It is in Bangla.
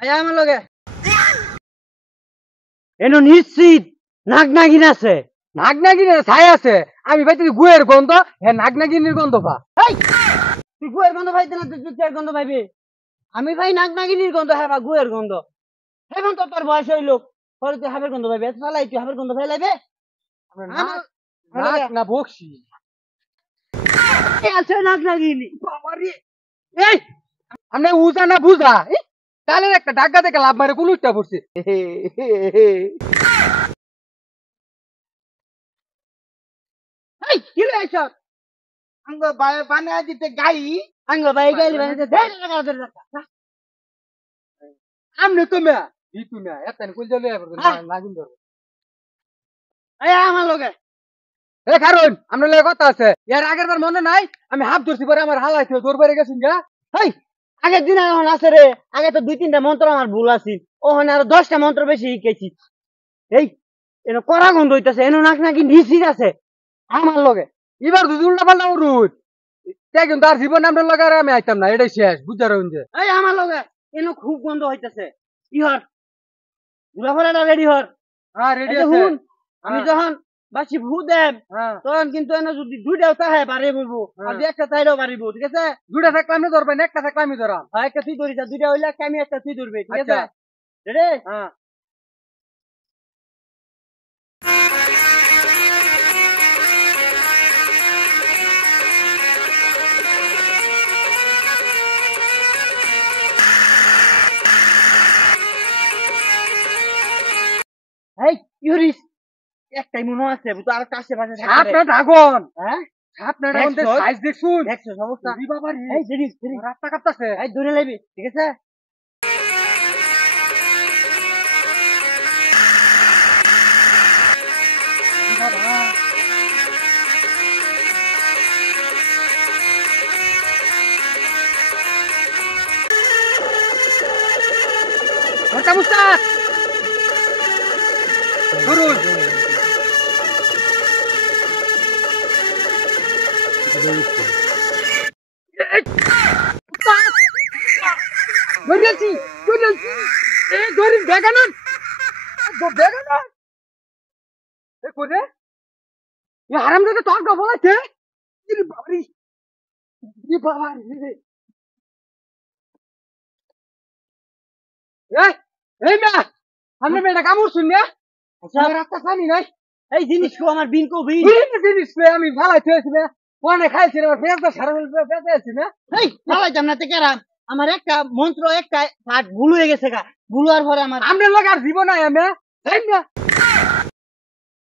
আয় আমার লগে এনো নিশ্চিত নাগ নাগিন আছে। নাগ নাগিনের ছাই আছে। আমি পাইতেছি গুয়ের গন্ধ, হ্যাঁ নাগ নাগিনের গন্ধ পা। তুই গুয়ের গন্ধ পাইতে না, তুই চুচের গন্ধ পাইবি। আমি ভাই নাগ নাগিনীর গন্ধ, হ্যাঁ বা গুয়ের গন্ধ। এখন তো তোর বয়স হইল, পরে তুই হাবের গন্ধ পাইবি। ফেলাই তুই হাবের গন্ধ ফেলাইবে না বকছি আছে নাগ নাগিনী বাবারে। এই আমরা উজা না বুঝা তাহলে একটা ডাক্কা থেকে লাভ মারে কুলুটটা পড়ছে। কি রে আইছ আঙ্গ বানায় দিতে গাই আঙ্গ ভাই গাইলি বানাইতে দেড় টাকা ওদের টাকা আমনে তুমি ই তুমি এতন কইল জলে লাগিন ধর। এই আমার লগে এ কারণ আমরা লগে কথা আছে। এর আগের বার মনে নাই আমি হাফ ধরছি পরে আমার হালাইছে দৌড় গেছিন গা। হেই আগের দিন এখন আছে রে। আগে তো 2-3টা মন্ত্র আমার ভুল আছিল, ওখানে আরো 10টা মন্ত্র বেশি শিখেছি। এই এনো কড়া গন্ধ হইতাছে, এনো নাক নাকি নিশ্চিত আছে আমার লগে। এবার যদি উল্টা পাল্টা উড়ুত কিন্তু আর জীবন আমরা লগে আর আমি আইতাম না, এটাই শেষ বুঝার হইছে। এই আমার লগে এনো খুব গন্ধ হইতাছে। কি হর ঘুরাফারাটা রেডি হর। হ্যাঁ রেডি আছে। আমি যখন বাসি ভূ দেব তখন কিন্তু এনে যদি 2টাও চাহে বাড়ি বলবো, আর 1টা চাইলেও বাড়িব, ঠিক আছে? 2টা থাকলে আমি ধরবেন, 1টা থাকলে আমি ধরাম। হ্যাঁ একটা তুই ধরিস, 2টা হইলে একটা আমি, একটা তুই ধরবি, ঠিক আছে? রেডি? হ্যাঁ। এই ইউরিস একটাই মনে আছে, তো আর কাছে পাশে থাকে। আপনার ড্রাগন, হ্যাঁ আপনার ড্রাগনের সাইজ দেখুন, দেখছো সমস্যা। এই বাবা রে, এই দেরি রাস্তা কাটতাছে, এই ধরে লাইবি, ঠিক আছে? বাবা ওটা মুস্তা ধরুন। ধরেছি ধরেছি এ ধরিস বেগানা বেগানা এ কোনে এ হারামজাদা তোর গো বলাইছে। ইরে বাবারি ই বাবারি এই এই মা আমরা মেয়েটা কামড় শুন না। আচ্ছা রাস্তা খানি নাই। এই জিনিস কো আমার বিন কো বিন জিনিস কো আমি ভালাই থইছি না, কোনে খাইছি আমার পেটটা সারা পেটে আছে না। এই ভালাই জাম না তে কেরা আমার একটা মন্ত্র একটা পাঠ ভুল হয়ে গেছে গা। ভুল হওয়ার পরে আমার আমরা লগে আর জীবন নাই আমি তাই না।